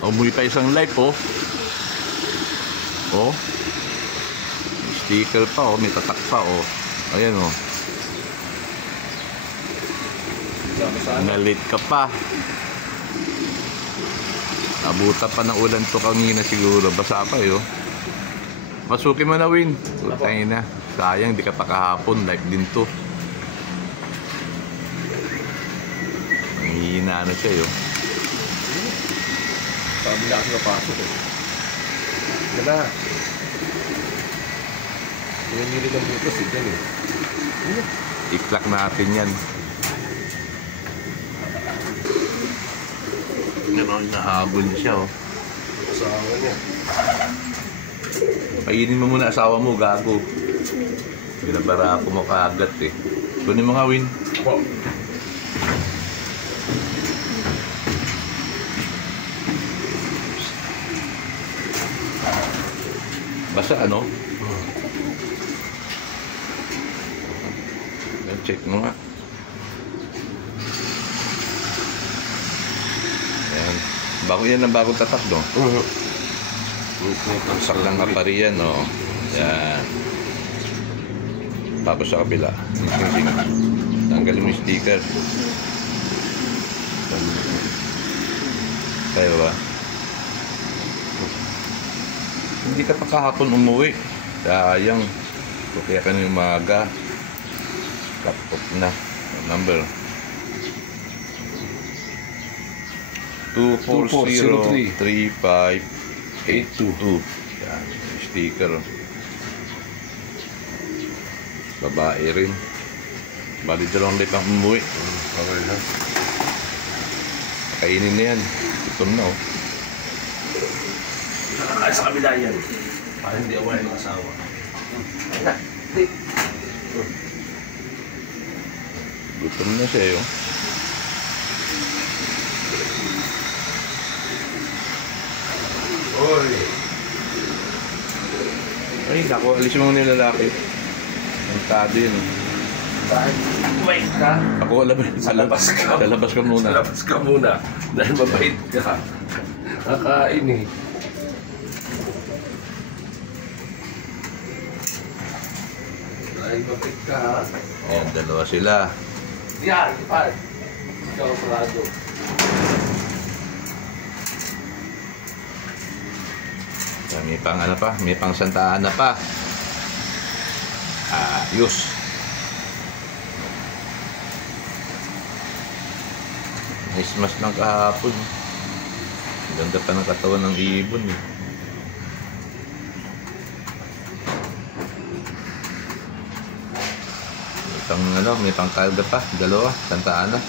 Umuwi pa isang life, oh. Oh. May sticker pa, oh. May tatak pa, oh. Ayan, oh. Nalit ka pa. Abuta pa ng ulan to kanina siguro. Basa pa, oh. Pasukin mo na, Win. Putay na. Sayang, di ka pa kahapon. Live din to. Nanghihina na siya, oh. Sabi na ako napasok, eh. Ganda. Pinanili ng butos, eh. Yan, eh. I-clack natin yan. Meron nahabol siya, oh. Asawa niya. Painin mo muna asawa mo, gago. Binabara ako mo kaagad, eh. Kunin mo nga, Win. Po. Basta ano? Check mo nga. Ayan. Bago yan ang bagong tatak, no? Saklang kaparian, no? Ayan. Tapos sa kabila. Tanggalin mo yung sticker. Tayo ba? Hindi ka pa kahapon umuwi. Sayang. Kaya ka na yung umaga. Laptop na. Number 240-3582. Yan. Sticker. Babae rin. Bali dalawang lipat umuwi. Okay na. Kainin na yan. Gutom na, oh. Ay, sa kabila yan. Para hindi away ng asawa. Gutom na siya, oh. Oy! Ay, naku, alisin mo yung lalaki. Ang tado yun, oh. Bakit? Wait ka? Ako, alam mo, sa labas ka. Sa labas ka muna. Sa labas ka muna. Dahil mabait ka. Kakain, eh. Dahil mabait ka, ha? Ayan, dalawa sila. Yan, ipad. Ikaw, Prado. May pang ano pa, may pang Santa Ana pa. Ayos. Nice mas ng kahapon. Ang ganda pa ng katawan ng ibon, eh. May pang ano, may pang kalga pa, dalawa, Santa Ana.